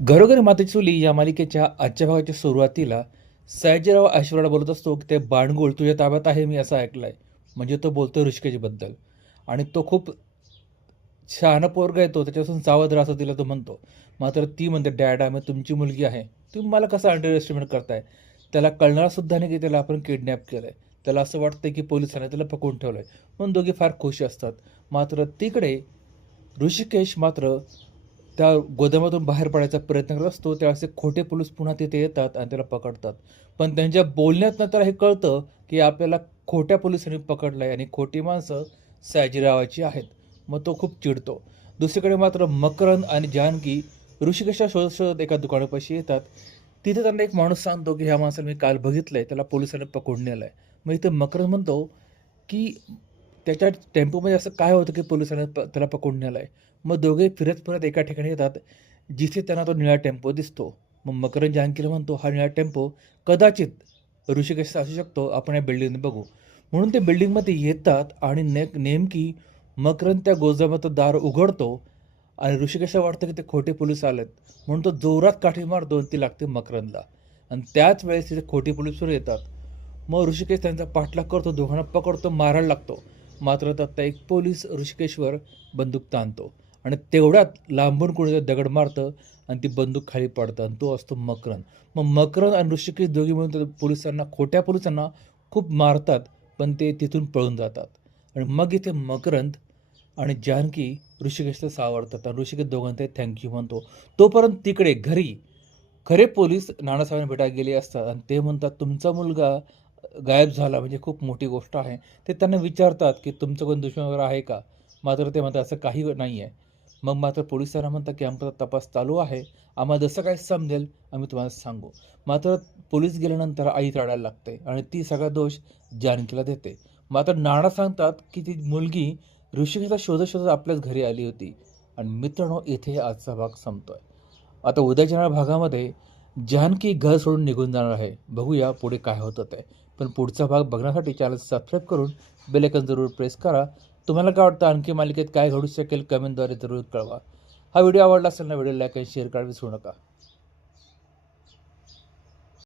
घरोघरी मातीची चुली या मालिकेच्या आजच्या भागाच्या सुरुवातीला सयाजीराव ऐश्वर्याला बोलत असतो की ते बाणगुळ तुझ्या ताब्यात आहे मी असं ऐकलंय. म्हणजे तो बोलतो ऋषिकेशबद्दल. आणि तो खूप शहाणा पोरगा आहे, तो त्याच्यापासून सावध राहा असं तिला तो म्हणतो. मात्र ती म्हणते, डॅड आम्ही तुमची मुलगी आहे, तुम्ही मला कसं अंडर एस्टिमेट करताय. त्याला कळणार सुद्धा नाही की त्याला आपण किडनॅप केलंय. त्याला असं वाटतं की पोलिसांनी त्याला पकडून ठेवलंय. म्हणून दोघे फार खुश असतात. मात्र तिकडे ऋषिकेश मात्र त्या गोदामातून बाहेर पडायचा प्रयत्न करत असतो. त्यावेळेस ते खोटे पोलीस पुन्हा तिथे येतात आणि त्याला पकडतात. पण त्यांच्या बोलण्यातनं त्याला हे कळतं की आपल्याला खोट्या पोलिसांनी पकडलंय आणि खोटी माणसं सयाजीरावाची आहेत. मग तो खूप चिडतो. दुसरीकडे मात्र मकरंद आणि जानकी ऋषिकेशच्या शोधत शोधत एका दुकानापाशी येतात. तिथे त्यांना एक माणूस सांगतो की ह्या माणसाला मी काल बघितलंय, त्याला पोलिसांनी पकडून नेलंय. मग इथे मकरंद म्हणतो की त्याच्या टेम्पोमध्ये असं काय होतं की पोलिसांनी त्याला पकडून नेलंय. मग दोघे फिरत फिरत एका ठिकाणी येतात जिथे त्यांना तो निळा टेम्पो दिसतो. मग मकरंद जानकीला म्हणतो, हा निळा टेम्पो कदाचित ऋषिकेशचा असू शकतो, आपण या बिल्डिंगने बघू. म्हणून ते बिल्डिंगमध्ये येतात आणि नेमकी मकरंद त्या गोदामाचं दार उघडतो आणि ऋषिकेशला वाटतं की ते खोटे पोलीस आलेत. म्हणून तो जोरात काठी मारतो आणि ती लागते मकरंदला. आणि त्याच वेळेस तिथे खोटे पोलीस सुरू येतात. मग ऋषिकेश त्यांचा पाठलाग करतो, दोघांना पकडतो, मारायला लागतो. मात्र त्यात एक पोलीस ऋषिकेशवर बंदूक ताणतो आणि तेवढ्यात लांबून कोणी दगड मारतं आणि ती बंदूक खाली पडतं आणि तो असतो मकरंद. मग मकरंद आणि ऋषिकेश दोघी मिळून त्या खोट्या पोलिसांना खूप मारतात, पण ते तिथून पळून जातात. आणि मग इथे मकरंद आणि जानकी ऋषिकेशला सावरतात आणि ऋषिकेश दोघांचे थँक्यू म्हणतो. तोपर्यंत तिकडे घरी खरे पोलीस नानासाहेबांना भेटायला गेले असतात आणि ते म्हणतात, तुमचा मुलगा गायब झाला म्हणजे खूप मोठी गोष्ट आहे. ते त्यांना विचारतात की तुमचं कोण दुश्मन वगैरे आहे का. मात्र ते म्हणतात असं काही नाही आहे. मग मात्र पोलिसांना म्हणतात की आमचा तपास चालू आहे, आम्हाला जसं काही समजेल आम्ही तुम्हाला सांगू. मात्र पोलीस गेल्यानंतर आई रडायला लागते आणि ती सगळा दोष जानकीला देते. मात्र नाना सांगतात की ती मुलगी ऋषिकेशला शोधत शोधत आपल्याच घरी आली होती. आणि मित्रांनो, इथे आजचा भाग संपतोय. आता उद्याच्या येणाऱ्या भागामध्ये जानकी घर सोडून निघून जाणार आहे. बघूया पुढे काय होतं ते. पण पुढचा भाग बघण्यासाठी चॅनल सबस्क्राईब करून बेल आयकॉन जरूर प्रेस करा. तुम्हाला काय वाटतं, आणखी मालिकेत काय घडू शकेल कमेंटद्वारे जरूर कळवा. हा व्हिडिओ आवडला असेल ना, व्हिडिओ लाईक आणि शेअर करायला विसरू नका.